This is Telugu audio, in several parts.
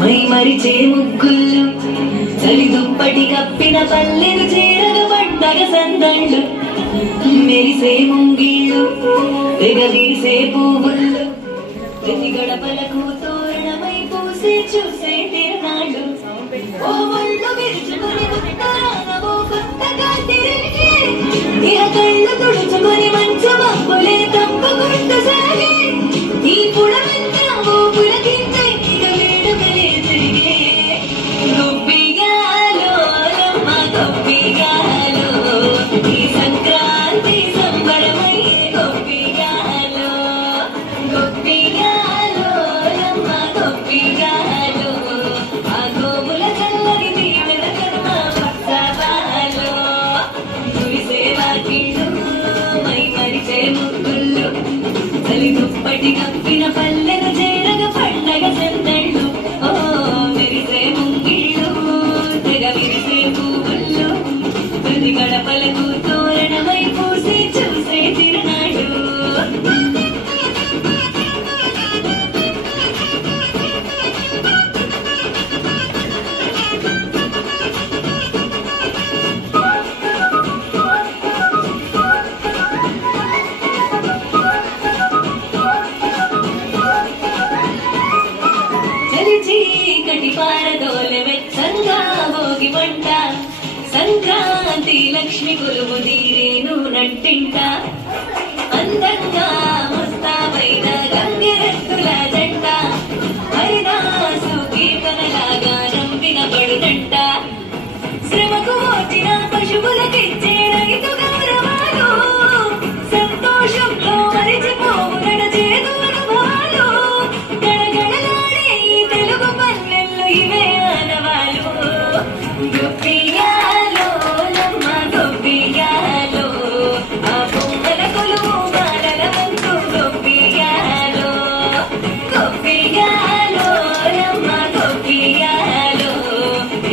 మై మరిచే ముగ్గుళ్ళు చలి దుప్పటి కప్పిన పల్లెలు చేరగ పండగ సందళ్ళు మెరిసే ముంగిళ్ళు తెగ విరిసే పువ్వుళ్ళు ప్రతి గడపలకు తోరణమై పూసే చూసే తిరునాళ్ళు ఓ ఒళ్ళు విరుచుకొని ఉత్తరానవో కొత్తగా తిరిగి ఇహ కళ్ళు తుడుచుకొని మంచు మబ్బులే తప్పుకుంటూ సాగే ఈ పుడమంతా ఓ పులకించే ఇక వేడుకలే తిరిగే గొప్పిగాలో రమ్మ గొప్పిగాలో ఈ సంక్రాంతి సంబరమయ్యే గొప్పిగాలో గొప్పిగాలో రమ్మ గొప్పిగాలో ఆ గోవుల చల్లని దీవెన కర్మ ఉత్సవాలో మురిసే వాకిళ్ళు మై మరిచే ముగ్గుళ్ళు చలి దుప్పటి కప్పిన పల్లెను చేరగ పండగ సందళ్ళు ఓ మెరిసే ముంగిళ్ళు తెగ విరిసే పువ్వుళ్ళు ప్రతి గడపలకు తోరణమై పూసే చూసే తిరునాడు చీకటి పారదోలె వెచ్చంగా భోగి మంట సంక్రాంతి లక్ష్మి కొలువు తీరేను నంటింట అందంగా ముస్తాబైన గంగిరెద్దుల జంట హరిదాసు కీర్తనలాగా నంపిన పడునంట శ్రమకు వచ్చిన పశువులకిచ్చే రైతు గౌరవాలు సంతోషంలో మరిచిపోవు నడచేదు అనుభవాలు గడగడలాడే ఈ తెలుగు పల్లెల్లో ఇవే ఆనవాలు గొప్పియాలో నమ్మ గొప్పియాలో ఆ పొంగల కొలువు బాలల వంతు గొప్పియాలో గొప్పియాలో నమ్మ గొప్పియాలో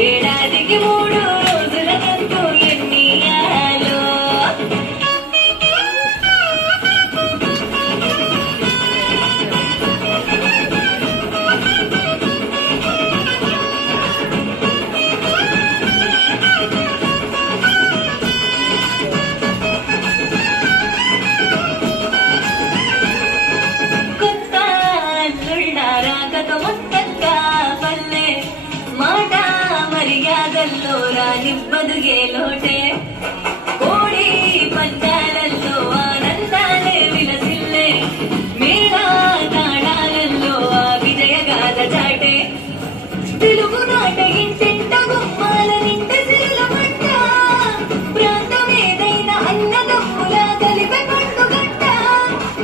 ఏడాదికి 3 రోజుల కంటూ ఎన్నియాలో కొత్త అల్లుళ్ళ రాకతో మొత్తంగా పల్లె మాట మర్యాదల్లో రానివ్వదు ఏ లోటే కోడి పందాలల్లో ఆనందాలే విలసిల్లే మేళా తాళాలల్లో ఆ విజయ గాథ చాటే తెలుగు నాట ఇంటింట గుమ్మాల నిండ సిరుల మంట ప్రాంతం ఏదైనా అన్నదమ్ముల కలిపే పండుగంట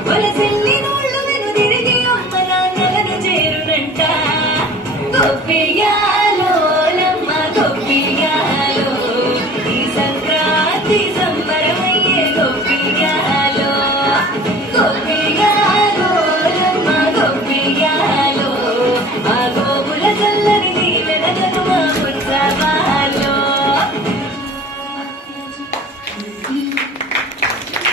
వలసెల్లి నోళ్ళు వెనుదిరిగి అమ్మ నాన్నలను చేరునంట గొప్పియాలో నమ్మ గొప్పియాలో ఈ సంక్రాంతి సంబరమయ్యే గొప్పియాలో గొప్పి